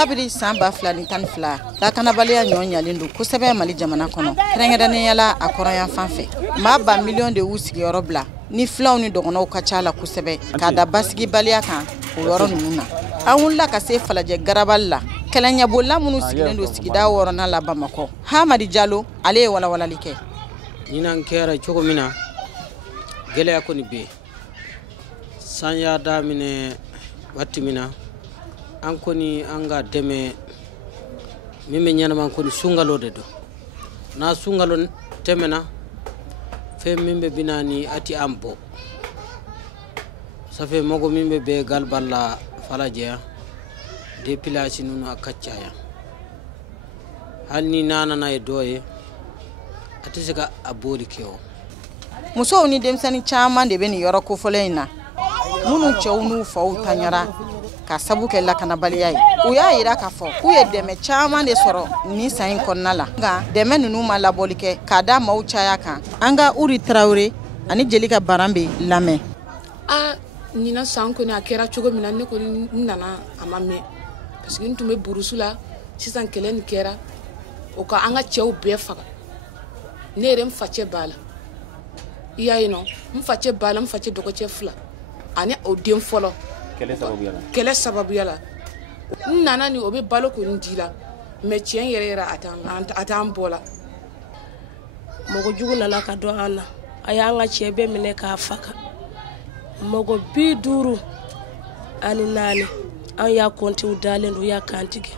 kabiri samba flani tan fla lakana baliya ɲɔɲalen do kosɛbɛ Mali jamana kɔnɔ kɛrɛnkɛrɛnnenya a kɔrɔyan fanfɛ maa ba miliyɔn de y'u sigiyɔrɔ bila ni filaw ni dɔgɔnɔw ka ca la kosɛbɛ k'a da basigi baliya kan o yɔrɔ ninnu na an wulila ka se Falajɛ garabali la kɛlɛɲɛbolila minnu sigilen do sigida 6nan la Bamakɔ Hamadi Jalo ale ye walawalali kɛ ɲinan kɛra cogo min na gɛlɛya kɔni bɛ san y'a daminɛ waati min na an kɔni an ka dɛmɛ min bɛ ɲɛnama kɔni sunkalo de don n'a sunkalo tɛmɛna fɛn min bɛ bina ni a ti an bɔ safe mɔgɔ min bɛ bɛɛ galibali la Falajɛ yan depilasi ninnu a ka caya hali ni n'a nana ye dɔ ye a tɛ se ka a boli kɛ o musow ni denmisɛnnin caman de bɛ nin yɔrɔ kofɔlen in na minnu cɛw n'u faw tanyara ka sabu kɛ lakanabaliya ye u y'a yira k'a fɔ k'u ye dɛmɛ caman de sɔrɔ nin san in kɔnɔna la nka dɛmɛ ninnu ma labɔli kɛ k'a da maaw caya kan an ka Uri Tarawele ani Jelika Baran bɛ lamɛn ɲina san kɔni a kɛra cogo min na ne kɔni nana a ma mɛn parce que n tun bɛ burusu la sisan kɛlɛ nin kɛra o ka an ka cɛw bɛɛ faga ne yɛrɛ n facɛ b'a la i y'a ye nɔ n facɛ b'a la n facɛ dɔgɔcɛ 2 ani o den fɔlɔ kɛlɛ sababuya la n nana ni o bɛ balo kɔni di la mais tiɲɛ yɛrɛ a t'an bɔ la mɔgɔ jugu nana ka dɔn an na a y'an ka cɛ bɛɛ minɛ k'a faga mɔgɔ 50 ani 4 an y'a kɔntiw dalen do y'a kantigi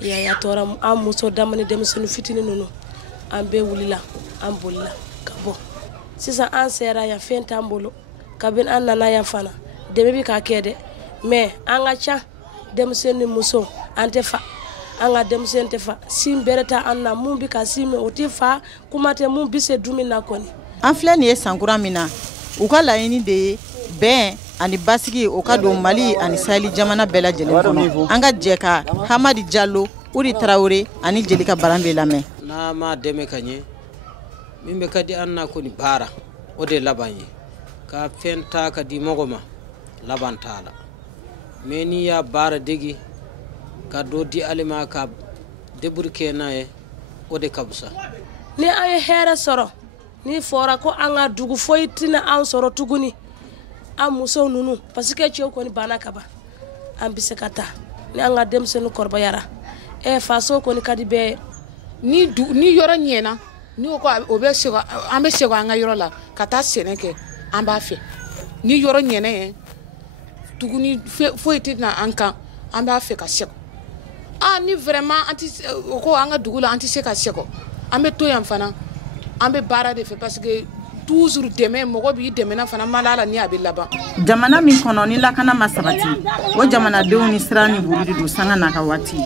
ya tɔɔra an muso damani denmisɛnnin fitinin ninnu an bɛɛ wulila an bolila ka bɔ sisan an sera yan fɛn t'an bolo kabini an nana yan fana dɛmɛ bɛ ka kɛ dɛ mais an ka ca denmisɛnnin ni muso an tɛ fa an ka denmisɛnnin tɛ fa sin bɛrɛ tɛ an na mun bɛ ka sin min o tɛ fa kuma tɛ mun bɛ se dumuni na kɔni an filɛ nin ye sankura min na u ka laɲini de ye bɛn ani basigi o ka don Mali ani Saheli jamana bɛɛ lajɛlen kɔnɔ an ka jɛ ka Hamadi Jalo Uri Tarawele ani Jelika Baran bɛ lamɛn n'a ma dɛmɛ ka ɲɛ min bɛ ka di an na kɔni baara o de laban ye ka fɛn ta ka di mɔgɔ ma laban t'a la mais n'i y'a baara degi ka dɔ di ale ma ka deburu kɛ n'a ye o de ka fisa ni an ye hɛrɛ sɔrɔ ni fɔra ko an ka dugu foyi tɛna an sɔrɔ tuguni an musow ninnu parce que cɛw kɔni banna ka ban an bɛ se ka taa ni an ka denmisɛnnin kɔrɔbayara faso kɔni ka di bɛɛ ni yɔrɔ ɲɛna ni o bɛ segin an bɛ segin an ka yɔrɔ la ka taa sɛnɛ kɛ an b'a fɛ ni yɔrɔ ɲɛna ye tuguni foyi tɛna an kan an b'a fɛ ka segin ni vraiment o ko an ka dugu la an tɛ se ka segin an bɛ to yan fana an bɛ baara de fɛ parce que toujours dɛmɛ mɔgɔ b'i dɛmɛna fana man d'a la ni a bɛ laban jamana min kɔnɔ ni lakana ma sabati o jamanadenw ni sira ni buru de don sanga n'a ka waati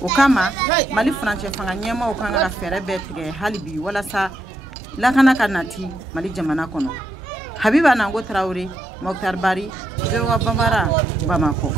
o kama Mali furancɛ fanga ɲɛmaaw kan ka fɛɛrɛ bɛɛ tigɛ hali bi walasa lakana ka nati Mali jamana kɔnɔ Habiba Nango Tarawele Mokhtar Bari VOA Bambara Bamakɔ